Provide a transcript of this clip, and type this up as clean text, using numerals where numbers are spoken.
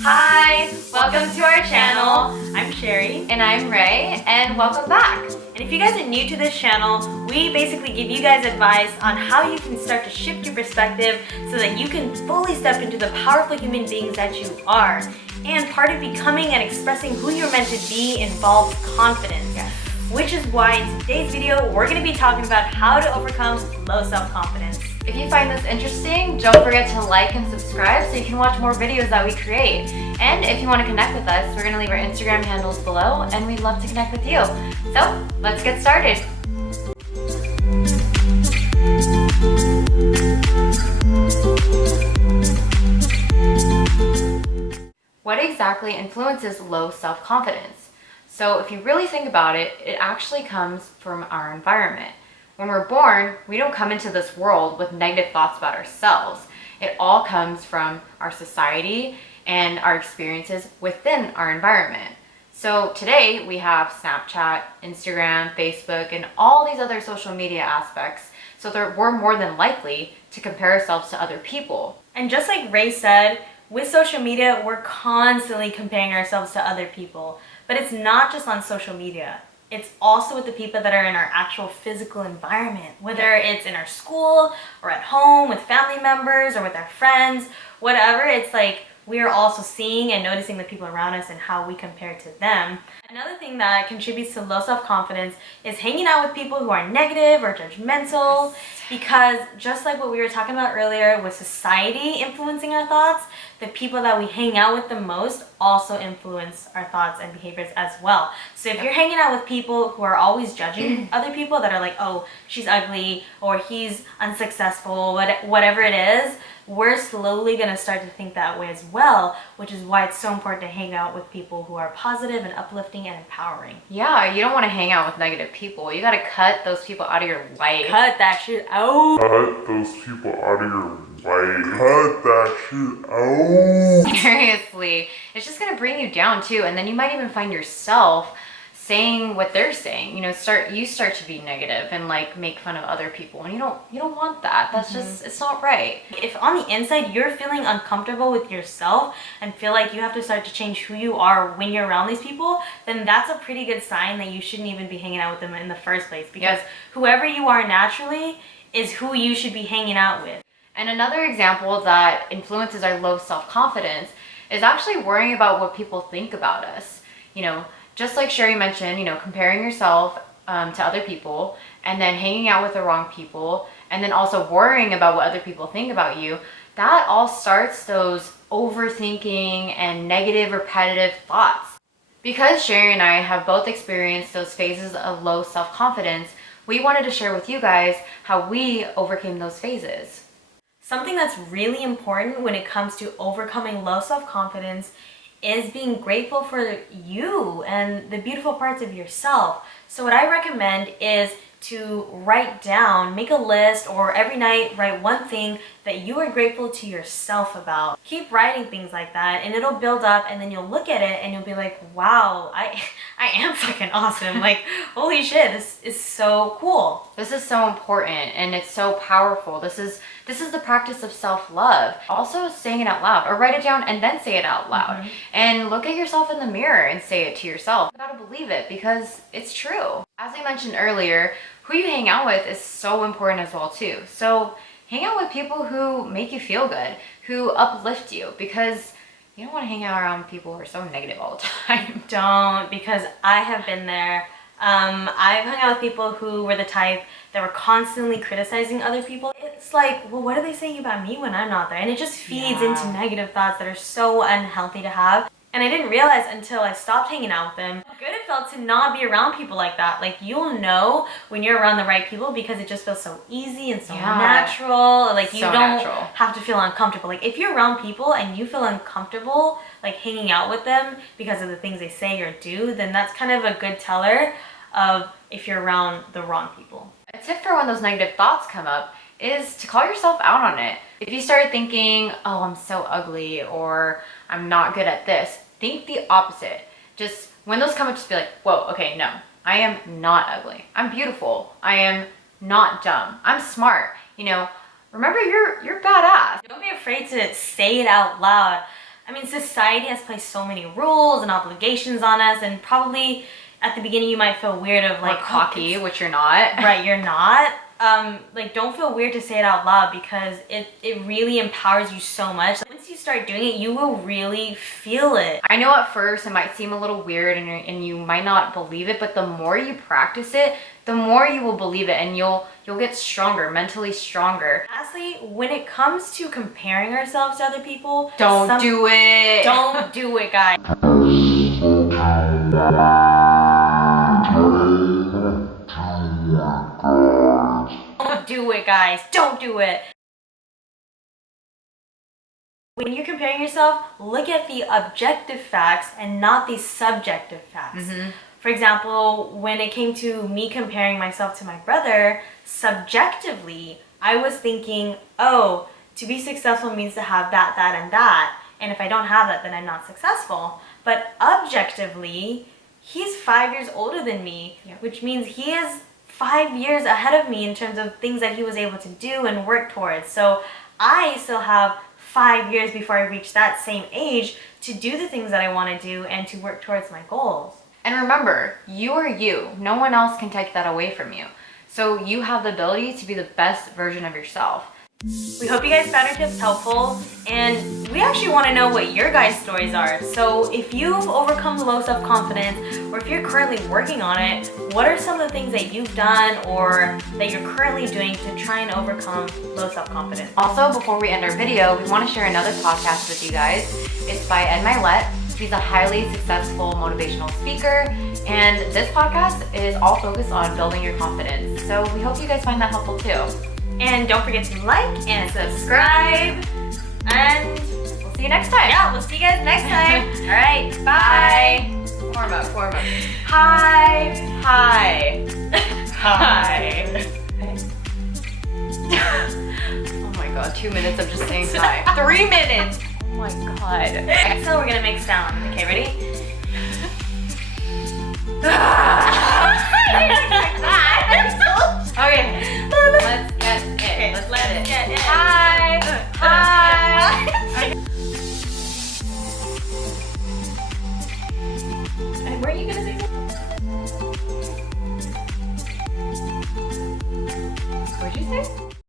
Hi, welcome to our channel. I'm Shari. And I'm Ray, and welcome back. And if you guys are new to this channel, we basically give you guys advice on how you can start to shift your perspective so that you can fully step into the powerful human beings that you are. And part of becoming and expressing who you're meant to be involves confidence. Yes. Which is why in today's video, we're going to be talking about how to overcome low self-confidence. If you find this interesting, don't forget to like and subscribe so you can watch more videos that we create. And if you want to connect with us, we're going to leave our Instagram handles below, and we'd love to connect with you. So, let's get started. What exactly influences low self-confidence? So if you really think about it, it actually comes from our environment. When we're born, we don't come into this world with negative thoughts about ourselves. It all comes from our society and our experiences within our environment. So today we have Snapchat, Instagram, Facebook, and all these other social media aspects. So we're more than likely to compare ourselves to other people. And just like Ray said, with social media, we're constantly comparing ourselves to other people. But it's not just on social media. It's also with the people that are in our actual physical environment, whether it's in our school or at home with family members or with our friends, whatever. It's like we are also seeing and noticing the people around us and how we compare to them. Another thing that contributes to low self-confidence is hanging out with people who are negative or judgmental, because just like what we were talking about earlier with society influencing our thoughts, the people that we hang out with the most also influence our thoughts and behaviors as well. So if you're hanging out with people who are always judging other people, that are like, oh, she's ugly or he's unsuccessful, whatever it is, we're slowly going to start to think that way as well, which is why it's so important to hang out with people who are positive and uplifting and empowering. Yeah, you don't want to hang out with negative people. You got to cut those people out of your life. Cut that shit out. Cut those people out of your life. Cut that shit out. Seriously, it's just gonna bring you down too, and then you might even find yourself saying what they're saying. You start to be negative and like make fun of other people, and you don't want that. That's just, it's not right. If on the inside you're feeling uncomfortable with yourself and feel like you have to start to change who you are when you're around these people, then that's a pretty good sign that you shouldn't even be hanging out with them in the first place, because whoever you are naturally is who you should be hanging out with. And another example that influences our low self-confidence is actually worrying about what people think about us. Just like Shari mentioned, comparing yourself to other people, and then hanging out with the wrong people, and then also worrying about what other people think about you. That all starts those overthinking and negative, repetitive thoughts. Because Shari and I have both experienced those phases of low self-confidence, we wanted to share with you guys how we overcame those phases. Something that's really important when it comes to overcoming low self-confidence is being grateful for you and the beautiful parts of yourself. So what I recommend is to write down, make a list, or every night write one thing that you are grateful to yourself about. Keep writing things like that, and it'll build up, and then you'll look at it and you'll be like, wow, I am fucking awesome. Like, holy shit, this is so cool. This is so important, and it's so powerful. This is the practice of self-love. Also saying it out loud, or write it down and then say it out loud. And look at yourself in the mirror and say it to yourself. You gotta believe it, because it's true. As I mentioned earlier, who you hang out with is so important as well too. So hang out with people who make you feel good, who uplift you, because you don't want to hang out around people who are so negative all the time. Don't, because I have been there. I've hung out with people who were the type that were constantly criticizing other people. It's like, well, what are they saying about me when I'm not there? And it just feeds into negative thoughts that are so unhealthy to have. And I didn't realize until I stopped hanging out with them how good it felt to not be around people like that. Like, you'll know when you're around the right people because it just feels so easy and so natural. Like, you don't have to feel uncomfortable. Like, if you're around people and you feel uncomfortable, like, hanging out with them because of the things they say or do, then that's kind of a good teller of if you're around the wrong people. A tip for when those negative thoughts come up is to call yourself out on it. If you start thinking, oh, I'm so ugly, or I'm not good at this, think the opposite. Just when those come up, just be like, whoa, okay, no, I am not ugly. I'm beautiful. I am not dumb. I'm smart. Remember, you're badass. Don't be afraid to say it out loud. I mean, society has placed so many rules and obligations on us, and probably at the beginning you might feel weird of like, Or cocky, which you're not. right, you're not. Like, don't feel weird to say it out loud, because it really empowers you so much. Once you start doing it, you will really feel it. I know at first it might seem a little weird and you might not believe it, but the more you practice it, the more you will believe it, and you'll get stronger, mentally stronger. Lastly, when it comes to comparing ourselves to other people, Don't do it. Don't do it, guys. Don't do it, guys. Don't do it. When you're comparing yourself, look at the objective facts and not the subjective facts. For example, when it came to me comparing myself to my brother, subjectively, I was thinking, oh, to be successful means to have that, that, and that. And if I don't have that, then I'm not successful. But objectively, he's 5 years older than me, which means he is 5 years ahead of me in terms of things that he was able to do and work towards. So I still have 5 years before I reach that same age to do the things that I want to do and to work towards my goals. And remember, you are you. No one else can take that away from you. So you have the ability to be the best version of yourself. We hope you guys found our tips helpful, and we actually want to know what your guys' stories are. So if you've overcome low self-confidence, or if you're currently working on it, what are some of the things that you've done or that you're currently doing to try and overcome low self-confidence? Also, before we end our video, we want to share another podcast with you guys. It's by Mylett. He's a highly successful motivational speaker, and this podcast is all focused on building your confidence. So we hope you guys find that helpful too. And don't forget to like and subscribe. And We'll see you next time. yeah, we'll see you guys next time. All right, bye. Warm up, warm up. Hi. Hi. Hi. Oh my god, 2 minutes of just saying hi. 3 minutes! Oh my god. So we're gonna make sound. Okay, ready? Okay, let's get it. Okay, Let's let's get it. get it. Hi. Hi. Weren't you gonna say that?